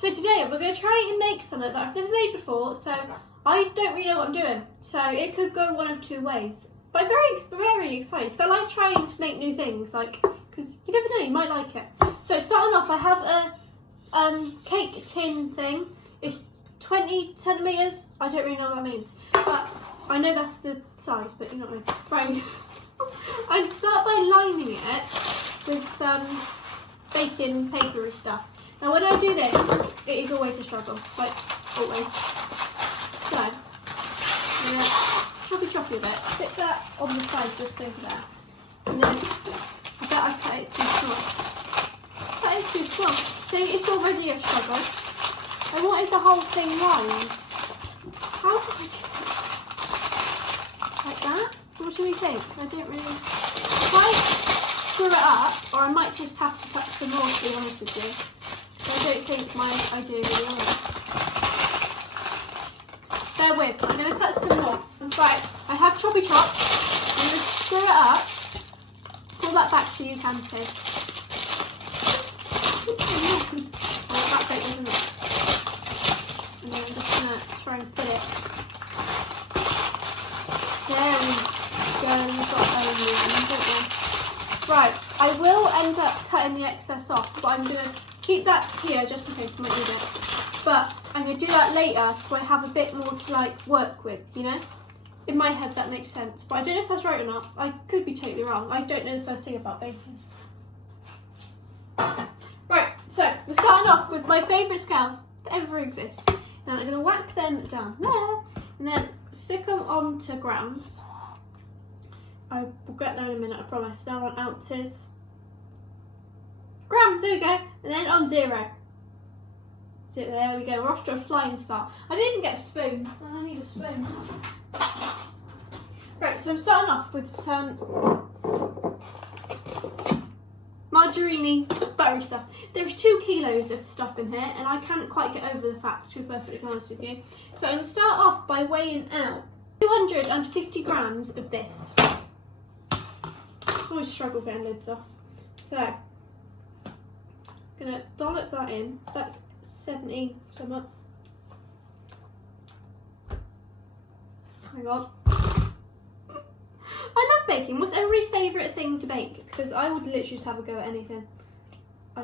So today we're going to try and make something that I've never made before, so I don't really know what I'm doing. So it could go one of two ways. But I'm very excited because I like trying to make new things, like, because you never know, you might like it. So starting off, I have a cake tin thing. It's 20 centimetres. I don't really know what that means, but I know that's the size, but you know what I mean. Right. I'd start by lining it with some baking papery stuff. Now when I do this, it is always a struggle, like always. So, I'm going to choppy a bit, stick that on the side just over there. And then, I bet I cut it too small. Cut it too small. See, it's already a struggle. I wanted the whole thing lined. How do I do it? Like that? What do we think? I don't really... If I screw it up, or I might just have to cut some more, to be honest with you. I don't think my idea really works. Bear with, I'm going to cut some more. Right, I have choppy chop. I'm going to stir it up. Pull that back so you can see. Oh, that bit, isn't it? And then I'm just going to try and fill it. There we go, we've got only one, don't we? Right, I will end up cutting the excess off, but I'm going to keep that here just in case I might need it. But I'm going to do that later so I have a bit more to like work with, you know? In my head that makes sense, but I don't know if that's right or not. I could be totally wrong. I don't know the first thing about baking. Right, so we're starting off with my favourite scales that ever exist. Now I'm going to whack them down there and then stick them onto grams. I will get there in a minute, I promise. Now on ounces. Grams, there we go. And then on 0. So there we go, we're off to a flying start. I didn't even get a spoon. I need a spoon. Right, so I'm starting off with some margarine buttery stuff. There's 2 kilos of stuff in here and I can't quite get over the fact, to be perfectly honest with you. So I'm going to start off by weighing out 250 grams of this. It's always a struggle getting lids off. So, I'm going to dollop that in. That's 70 something. Oh my god. I love baking. What's everybody's favourite thing to bake? Because I would literally just have a go at anything. I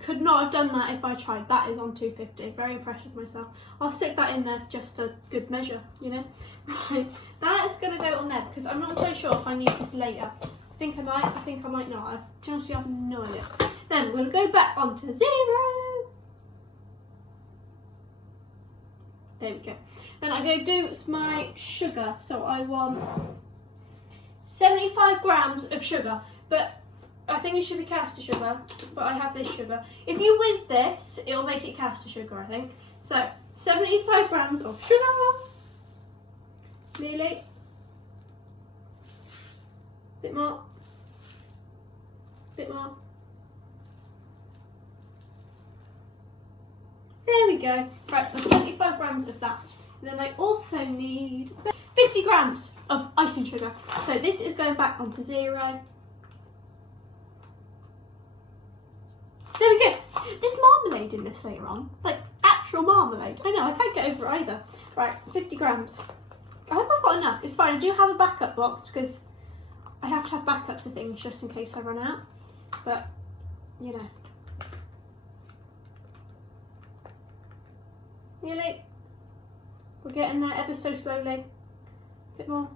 could not have done that if I tried. That is on 250. Very impressed with myself. I'll stick that in there just for good measure, you know? Right. That's going to go on there because I'm not entirely sure if I need this later. I think I might not. To be honest with you, I have no idea. Then we'll go back onto 0. There we go. Then I'm going to do my sugar. So I want 75 grams of sugar. But I think it should be caster sugar. But I have this sugar. If you whiz this, it'll make it caster sugar, I think. So 75 grams of sugar. Nearly. Bit more. Bit more. There we go. Right, there's 75 grams of that. And then I also need 50 grams of icing sugar. So this is going back onto 0. There we go. There's marmalade in this later on. Like actual marmalade. I know, I can't get over it either. Right, 50 grams. I hope I've got enough. It's fine, I do have a backup box because I have to have backups of things just in case I run out. But, you know. Nearly. We're getting there ever so slowly. A bit more.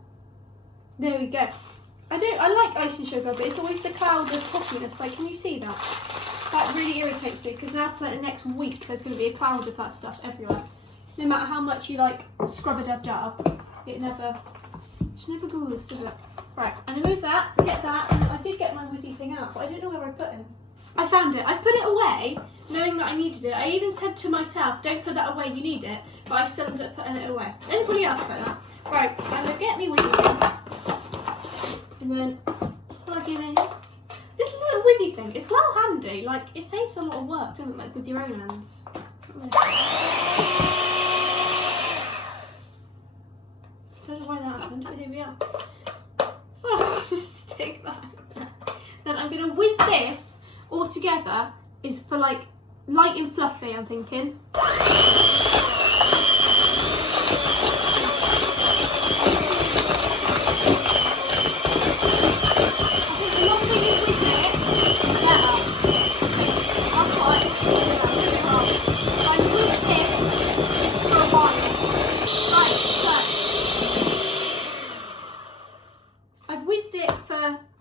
There we go. I like icing sugar, but it's always the cloud of puffiness. Like, can you see that? That really irritates me because now for like the next week there's going to be a cloud of that stuff everywhere. No matter how much you like scrub-a-dub-dub, it never goes, does it? Right, I'm going to move that, get that, and I did get my whizzy thing out, but I don't know where I put it. I found it. I put it away, knowing that I needed it. I even said to myself, don't put that away, you need it, but I still ended up putting it away. Anybody else like that? Right, I'm going to get me whizzy thing, and then plug it in. This little whizzy thing is well handy, like, it saves a lot of work, doesn't it, like, with your own hands. I don't know why that happened, but here we are. So, I'll just stick that. Then I'm going to whiz this all together is for like light and fluffy, I'm thinking.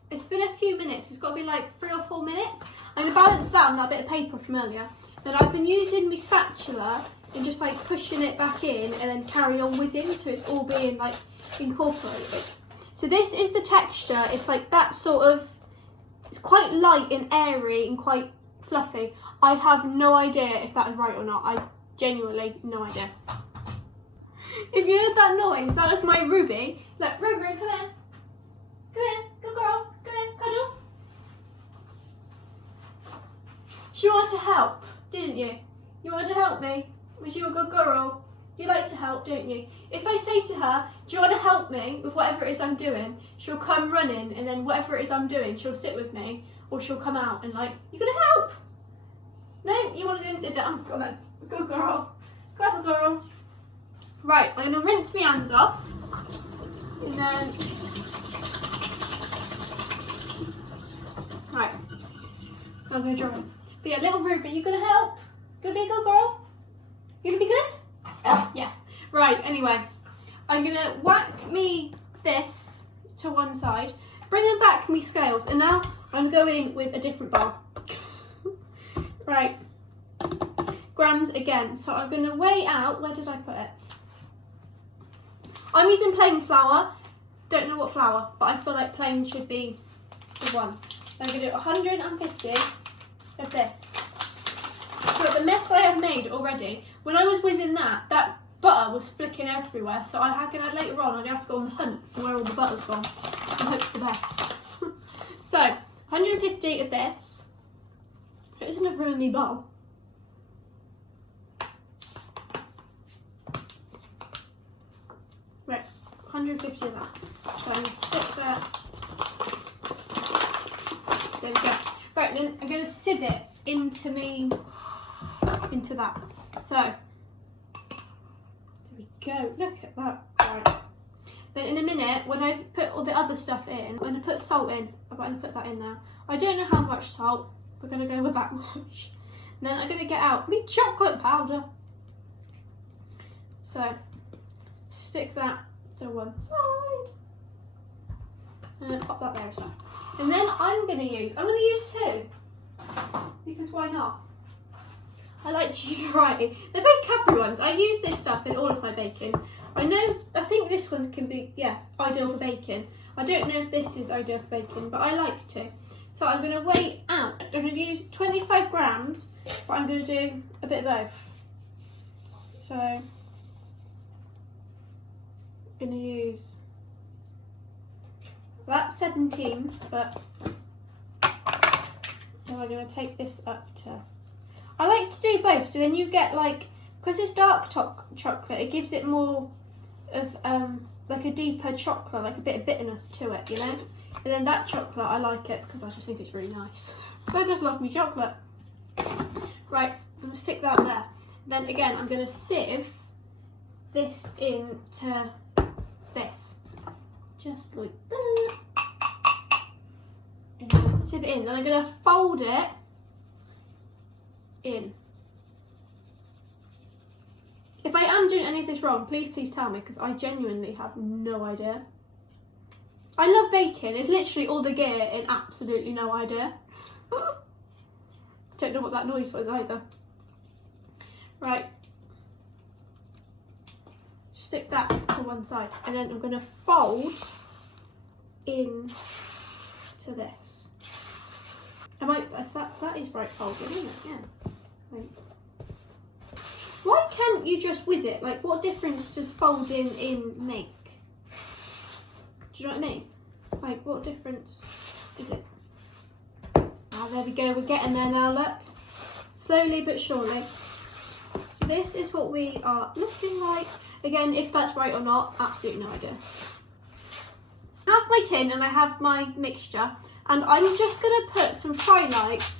It's been a few minutes, it's got to be like 3 or 4 minutes. I'm going to balance that on that bit of paper from earlier. Then I've been using my spatula and just like pushing it back in and then carry on whizzing, so it's all being like incorporated. So this is the texture, it's like that sort of, it's quite light and airy and quite fluffy. I have no idea if that is right or not, I genuinely no idea. If you heard that noise, that was my Ruby. Look, Ruby, come here. Come here, good girl. Come here, cuddle. She wanted to help, didn't you? You wanted to help me? Was you a good girl? You like to help, don't you? If I say to her, do you want to help me with whatever it is I'm doing, she'll come running, and then whatever it is I'm doing, she'll sit with me, or she'll come out and like, you gonna help? No, you want to go and sit down? Come on, good girl. Clever girl. Right, I'm going to rinse my hands off, and then, right, I'm going to dry it. But yeah, little Ruby, you going to help? Going to be a good girl? You going to be good? Yeah. Right, anyway, I'm going to whack me this to one side, bringing back me scales, and now I'm going to go in with a different bowl. Right, grams again, so I'm going to weigh out, where did I put it? I'm using plain flour, don't know what flour, but I feel like plain should be the one. I'm going to do 150 of this. But the mess I have made already, when I was whizzing that butter was flicking everywhere, so I reckon later on I'm going to have to go on the hunt for where all the butter's gone and hope for the best. So, 150 of this. It isn't a ruin me bowl. Right, 150 of that. So I'm going to stick that. There we go. Right, then I'm going to sieve it into that. So, there we go. Look at that. Right. Then in a minute, when I put all the other stuff in, I'm going to put salt in. I'm going to put that in now. I don't know how much salt. We're going to go with that much. And then I'm going to get out my chocolate powder. So, stick that to one side. And then pop that there as well. And then I'm going to use 2. Because why not? I like to use a variety. They're both Cadbury ones. I use this stuff in all of my baking. I think this one can be, ideal for baking. I don't know if this is ideal for baking, but I like to. So I'm going to weigh out. I'm going to use 25 grams, but I'm going to do a bit of both. So I'm going to use, that's 17, but now I'm going to take this up to, I like to do both, so then you get like, because it's dark chocolate, it gives it more of like a deeper chocolate, like a bit of bitterness to it, you know? And then that chocolate, I like it because I just think it's really nice. I just love me chocolate. Right, I'm going to stick that there. Then again, I'm going to sieve this into this. Just like that. And then sieve it in. Then I'm going to fold it in. If I am doing any of this wrong, please tell me, because I genuinely have no idea. I love baking, it's literally all the gear and absolutely no idea. Don't know what that noise was either. Right. Stick that to one side, and then I'm going to fold in to this. That is right folded, isn't it? Yeah. Right. Why can't you just whiz it? Like, what difference does folding in make? Do you know what I mean? Like, what difference is it? Ah, there we go, we're getting there now, look. Slowly but surely. So this is what we are looking like. Again, if that's right or not, absolutely no idea. I have my tin and I have my mixture, and I'm just going to put some fry light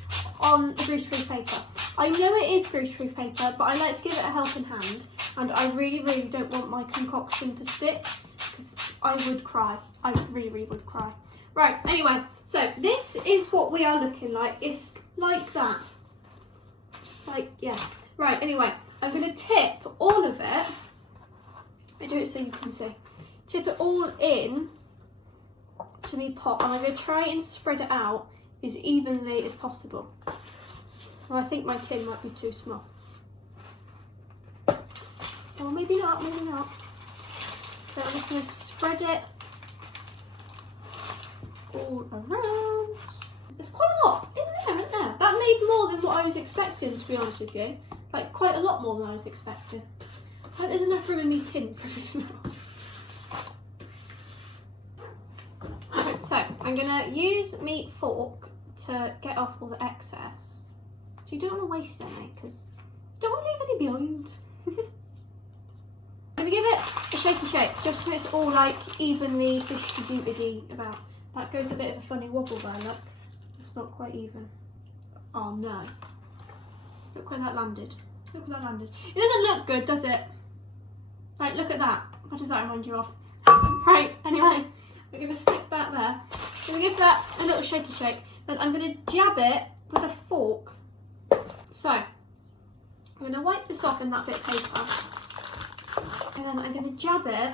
on the greaseproof paper. I know it is greaseproof paper, but I like to give it a helping hand, and I really, really don't want my concoction to stick, because I would cry. I really, really would cry. Right, anyway, so this is what we are looking like. It's like that. Like, yeah. Right, anyway, I'm going to tip all of it. I do it so you can see. Tip it all in to me pot, and I'm going to try and spread it out as evenly as possible. Well, I think my tin might be too small. Or maybe not, maybe not. So I'm just going to spread it all around. There's quite a lot in there, isn't there? That made more than what I was expecting, to be honest with you. Like, quite a lot more than I was expecting. I think there's enough room in my tin for everything else. Okay, so I'm going to use my fork to get off all the excess. So you don't want to waste any, because you don't want to leave any behind. I'm going to give it a shaky shake, just so it's all like evenly distributed about. That goes a bit of a funny wobble there, look. It's not quite even. Oh no. Look where that landed. Look where that landed. It doesn't look good, does it? Right, look at that. What does that remind you of? Right, anyway, we're going to stick that there. I'm going to give that a little shaky shake. Then I'm going to jab it with a fork. So, I'm going to wipe this off in that bit of paper. And then I'm going to jab it,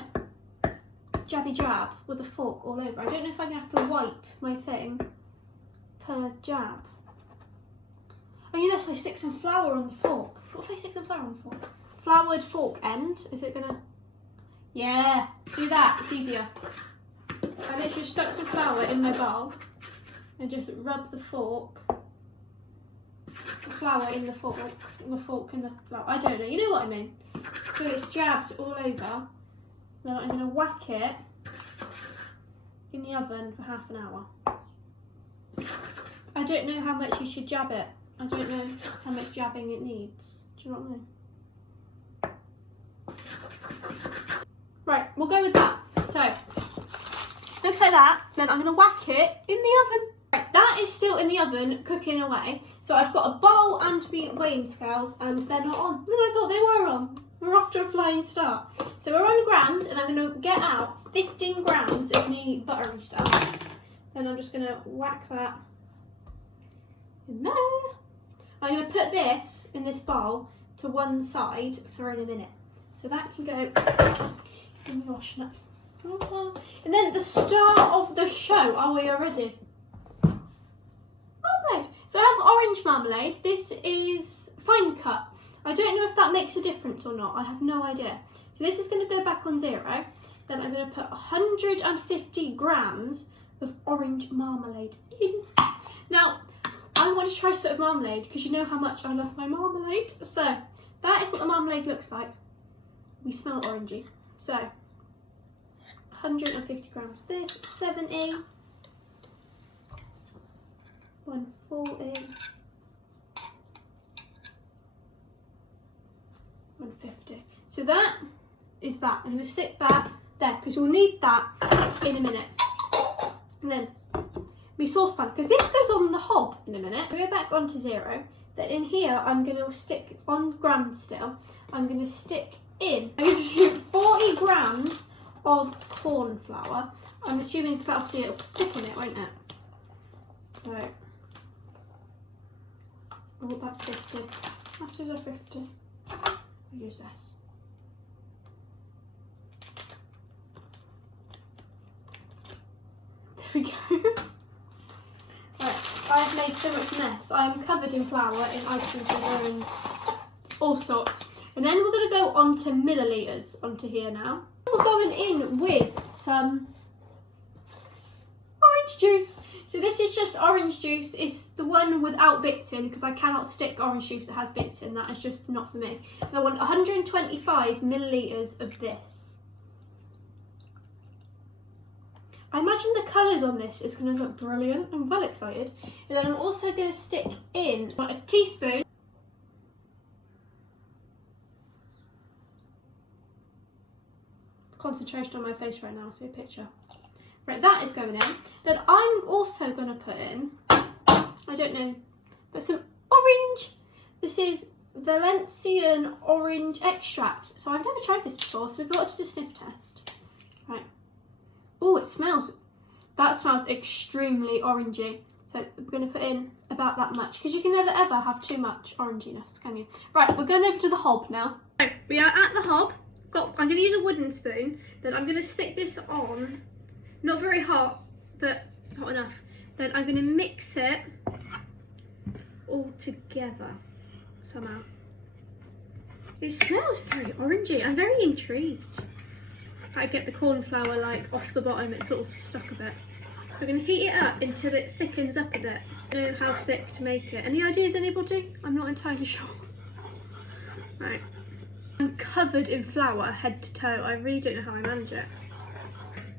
jabby jab, with a fork all over. I don't know if I'm going to have to wipe my thing per jab. Oh yeah, so I stick some flour on the fork. What if I stick some flour on the fork? Floured fork end, is it going to... Yeah, do that, it's easier. I literally stuck some flour in my bowl and just rub the fork, the flour in the fork in the flour. I don't know, you know what I mean. So it's jabbed all over. Now I'm going to whack it in the oven for half an hour. I don't know how much you should jab it. I don't know how much jabbing it needs. Do you know what I mean? Right, we'll go with that. So, looks like that. Then I'm going to whack it in the oven. Right, that is still in the oven, cooking away. So I've got a bowl and the weighing scales, and they're not on. No, I thought they were on. We're off to a flying start. So we're on grams, and I'm going to get out 15 grams of the buttery stuff. Then I'm just going to whack that in there. I'm going to put this in this bowl to one side for in a minute. So that can go in the washing up. And then the star of the show. Are we already? Marmalade. So I have orange marmalade. This is fine cut. I don't know if that makes a difference or not. I have no idea. So this is going to go back on 0. Then I'm going to put 150 grams of orange marmalade in. Now, I want to try sort of marmalade because you know how much I love my marmalade. So that is what the marmalade looks like. We smell orangey. So 150 grams of this, 70, 140, 150. So that is that. I'm going to stick that there because we'll need that in a minute. And then my saucepan, because this goes on the hob in a minute. I'll go back onto 0. Then in here, I'm going to stick on grams still. I'm going to stick in, I'm going to shoot 40 grams of corn flour. I'm assuming because obviously it'll thicken it, won't it? So, oh, that's 50. That is a 50. I'll use this. There we go. Right, I've made so much mess. I'm covered in flour, in icing sugar and all sorts. And then we're going to go on to millilitres onto here now. We're going in with some orange juice. So this is just orange juice. It's the one without bits in because I cannot stick orange juice that has bits in. That is just not for me. And I want 125 millilitres of this. I imagine the colours on this is going to look brilliant. I'm well excited. And then I'm also going to stick in a teaspoon. Concentration on my face right now, it's a picture. Right, that is going in. Then I'm also going to put in, I don't know Got some orange. This is Valencian orange extract. So I've never tried this before, so we've got to do a sniff test. Right. Oh, it smells. That smells extremely orangey. So we're going to put in about that much, because you can never ever have too much oranginess, can you? Right, we're going over to the hob now. Right, we are at the hob. I'm going to use a wooden spoon. Then I'm going to stick this on. Not very hot, but hot enough. Then I'm going to mix it all together somehow. It smells very orangey. I'm very intrigued. I get the corn flour like off the bottom, it's sort of stuck a bit. So I'm going to heat it up until it thickens up a bit. I don't know how thick to make it. Any ideas, anybody? I'm not entirely sure. Right. I'm covered in flour head to toe. I really don't know how I manage it.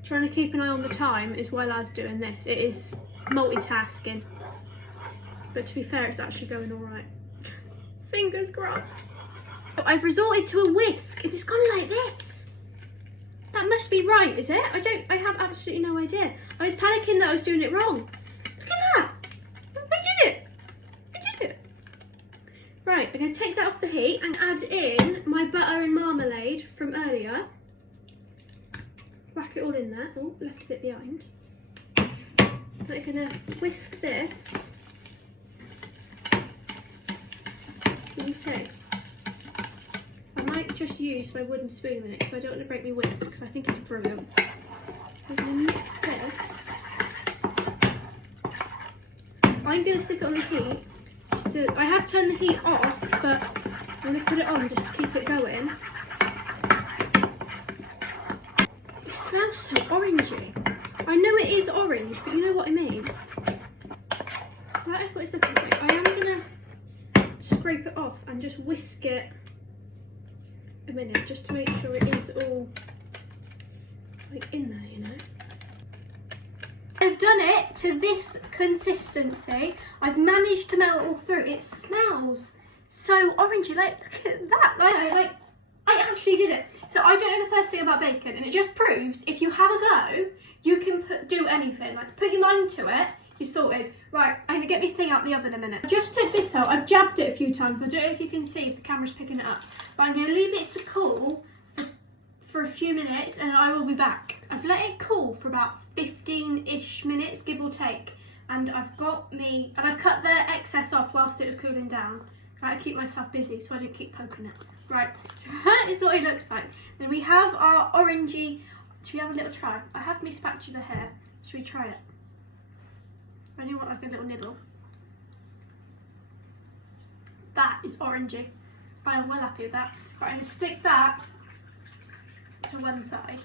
Trying to keep an eye on the time as well as doing this. It is multitasking. But to be fair, it's actually going alright. Fingers crossed. I've resorted to a whisk and it's gone like this. That must be right, is it? I have absolutely no idea. I was panicking that I was doing it wrong. Look at that. I did it. I did it. Right, I'm going to take that off the heat and add in my butter and marmalade from earlier. Whack it all in there. Oh, left a bit behind. I'm going to whisk this. What do you say? I might just use my wooden spoon a minute because I don't want to break my whisk because I think it's brilliant. So I'm going to mix this. I'm going to stick it on the heat. I have turned the heat off, but I'm going to put it on just to keep it going. It smells so orangey. I know it is orange, but you know what I mean. That is what it's looking like. I am going to scrape it off and just whisk it a minute just to make sure it is all like in there, you know. I've done it to this consistency. I've managed to melt it all through. It smells so orangey. Like, look at that. Like I actually did it. So I don't know the first thing about bacon, and it just proves if you have a go, you can do anything. Like, put your mind to it. You're sorted. Right, I'm going to get my thing out the oven in a minute. I just took this out. I've jabbed it a few times. I don't know if you can see if the camera's picking it up. But I'm going to leave it to cool for a few minutes and I will be back. I've let it cool for about 15-ish minutes, give or take. And I've cut the excess off whilst it was cooling down. I keep myself busy so I don't keep poking it. Right, so that is what it looks like. Then we have our orangey. Should we have a little try? I have my spatula here. Should we try it? I only want like a little nibble. That is orangey. I am well happy with that. Right, I'm going to stick that to one side.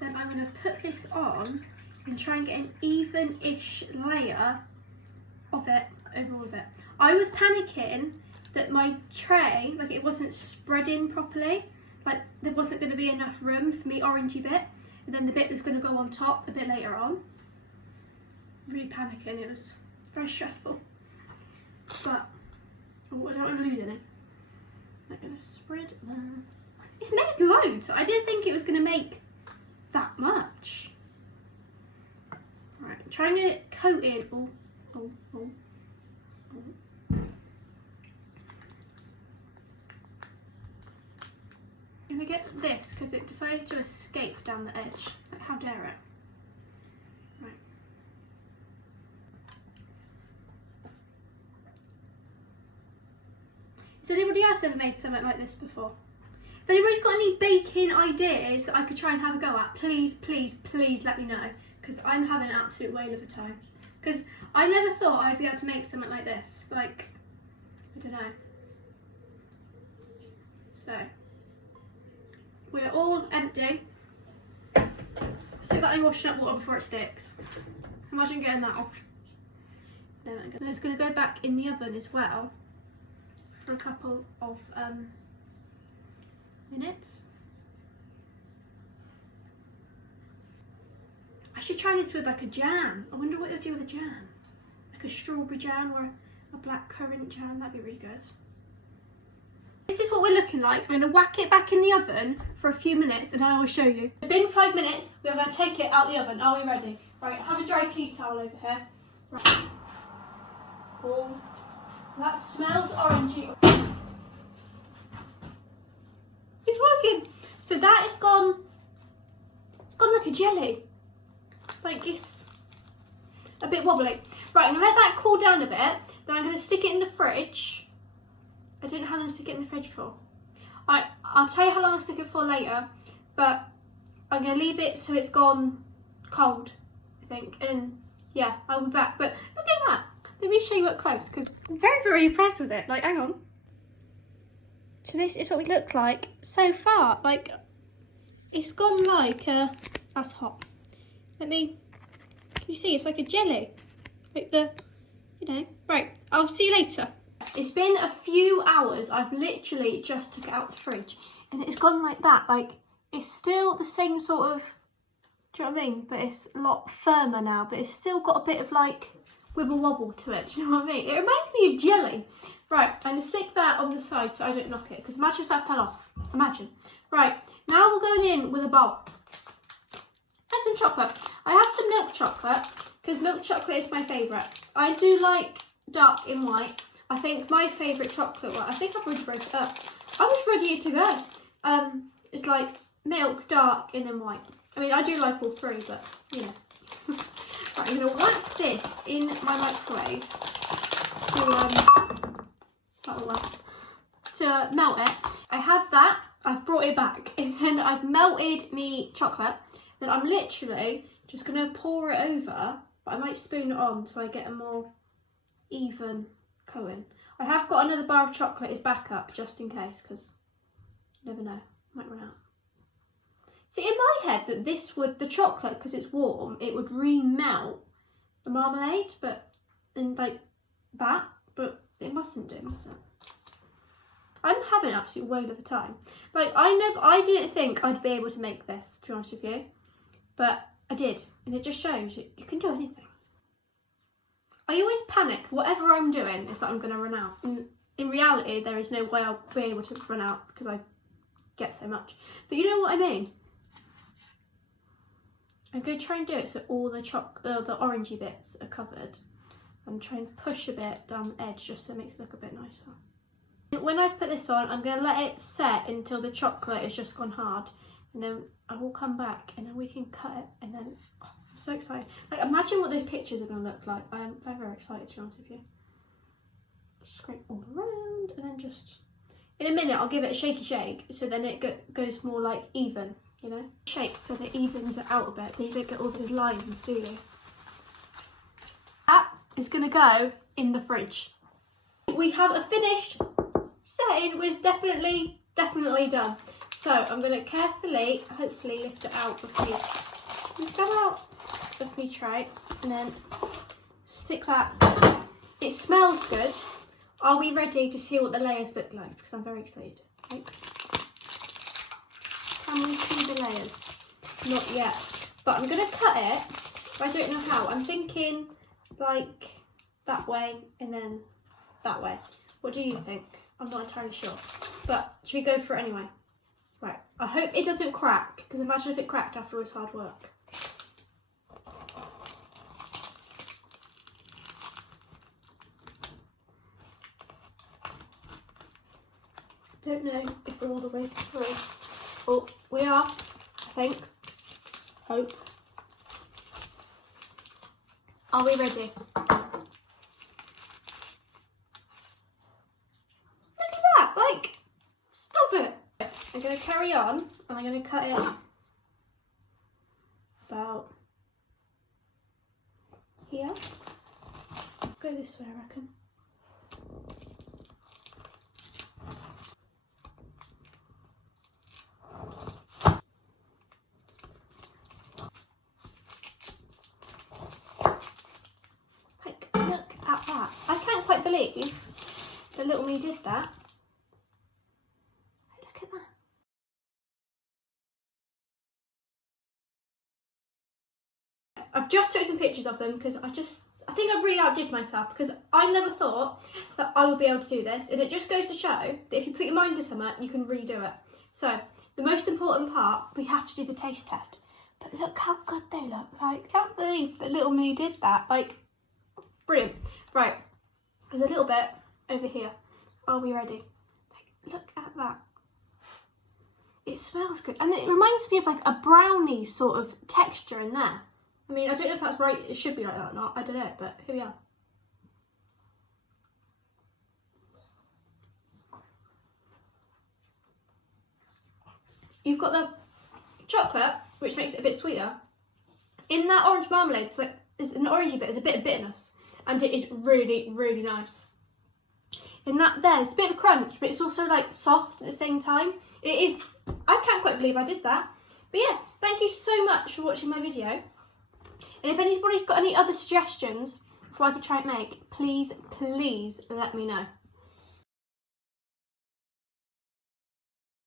Then I'm going to put this on and try and get an even-ish layer of it over all of it. I was panicking that my tray, like it wasn't spreading properly. Like there wasn't going to be enough room for me orangey bit. And then the bit that's going to go on top a bit later on. Really panicking, it was very stressful. But oh, I don't want to lose any. I'm going to spread them. It's made loads. I didn't think it was going to make that much. Right, I'm trying to coat in. Oh. I'm going to get this because it decided to escape down the edge. Like, how dare it? Right. Has anybody else ever made something like this before? If anybody's got any baking ideas that I could try and have a go at, please let me know, because I'm having an absolute whale of a time. Because I never thought I'd be able to make something like this. Like, I don't know. So, we're all empty. Stick that in washing up water before it sticks. Imagine getting that off. Then it's going to go back in the oven as well for a couple of minutes. I should try this with like a jam. I wonder what it'll do with a jam. Like a strawberry jam or a blackcurrant jam. That'd be really good. This is what we're looking like. I'm going to whack it back in the oven for a few minutes and then I will show you. It's been 5 minutes. We're going to take it out the oven. Are we ready? Right, have a dry tea towel over here. Right. 4, That smells orangey. It's working. So that is gone. It's gone like a jelly. Like it's a bit wobbly. Right, I'm gonna let that cool down a bit. Then I'm gonna stick it in the fridge. I don't know how long to stick it in the fridge for. I'll tell you how long I'll stick it for later. But I'm gonna leave it so it's gone cold, I think. And yeah, I'll be back. But look at that. Let me show you up close because I'm very, very impressed with it. Like, hang on. So this is what we look like so far. Like, it's gone like that's hot. Can you see? It's like a jelly. Like Right, I'll see you later. It's been a few hours. I've literally just took it out of the fridge and it's gone like that. Like, it's still the same sort of, do you know what I mean? But it's a lot firmer now, but it's still got a bit of like wibble wobble to it. Do you know what I mean? It reminds me of jelly. Right, I'm going to stick that on the side so I don't knock it, because imagine if that fell off. Imagine. Right, now we're going in with a bowl. There's some chocolate. I have some milk chocolate, because milk chocolate is my favourite. I do like dark in white. I think my favourite chocolate, well, I think I've already wrote it up. I was ready to go. It's like milk, dark, and then white. I mean, I do like all three, but, you know. Right, I'm going to whack this in my microwave to melt it. I have that, I've brought it back, and then I've melted me chocolate. Then I'm literally just going to pour it over, but I might spoon it on so I get a more even coating. I have got another bar of chocolate as backup, just in case, because you never know, might run out. See, in my head, that this would, the chocolate, because it's warm, it would re-melt the marmalade, but, and like that, but it mustn't do, must it? I'm having an absolute whale of a time. Like, I didn't think I'd be able to make this, to be honest with you, but I did, and it just shows you can do anything. I always panic, whatever I'm doing, is that I'm going to run out. And in reality, there is no way I'll be able to run out, because I get so much. But you know what I mean? I'm going to try and do it so all the orangey bits are covered. And try and push a bit down the edge just so it makes it look a bit nicer. When I've put this on, I'm going to let it set until the chocolate has just gone hard. And then I will come back and then we can cut it. And then, oh, I'm so excited. Like, imagine what those pictures are going to look like. I am very, very excited, to be honest with you. Scrape all around and then just... In a minute, I'll give it a shaky shake so then it goes more like even. You know, shake so the evens are out a bit, then you don't get all those lines, do you? That is going to go in the fridge. We have a finished setting with definitely done. So I'm going to carefully, hopefully lift it out with me. Lift that out with me tray and then stick that. It smells good. Are we ready to see what the layers look like? Because I'm very excited. Okay. Can we see the layers? Not yet. But I'm going to cut it, but I don't know how. I'm thinking like that way and then that way. What do you think? I'm not entirely sure. But should we go for it anyway? Right. I hope it doesn't crack, because imagine if it cracked after all this hard work. Don't know if we're all the way through. Oh, we are, I think. Hope. Are we ready? Look at that, like, stop it. I'm going to carry on and I'm going to cut it about here. Go this way, I reckon. I can't quite believe that little me did that. Look at that. I've just took some pictures of them because I think I've really outdid myself, because I never thought that I would be able to do this, and it just goes to show that if you put your mind to something, you can redo it. So the most important part, we have to do the taste test. But look how good they look. Like, I can't believe that little me did that. Like, brilliant. Right, there's a little bit over here. Are we ready? Like, look at that. It smells good. And it reminds me of like a brownie sort of texture in there. I mean, I don't know if that's right. It should be like that or not. I don't know, but here we are. You've got the chocolate, which makes it a bit sweeter. In that orange marmalade, there's an orangey bit, there's a bit of bitterness. And it is really, really nice. In that there's a bit of a crunch, but it's also like soft at the same time. It is, I can't quite believe I did that. But yeah, thank you so much for watching my video. And if anybody's got any other suggestions for what I could try and make, please, please let me know.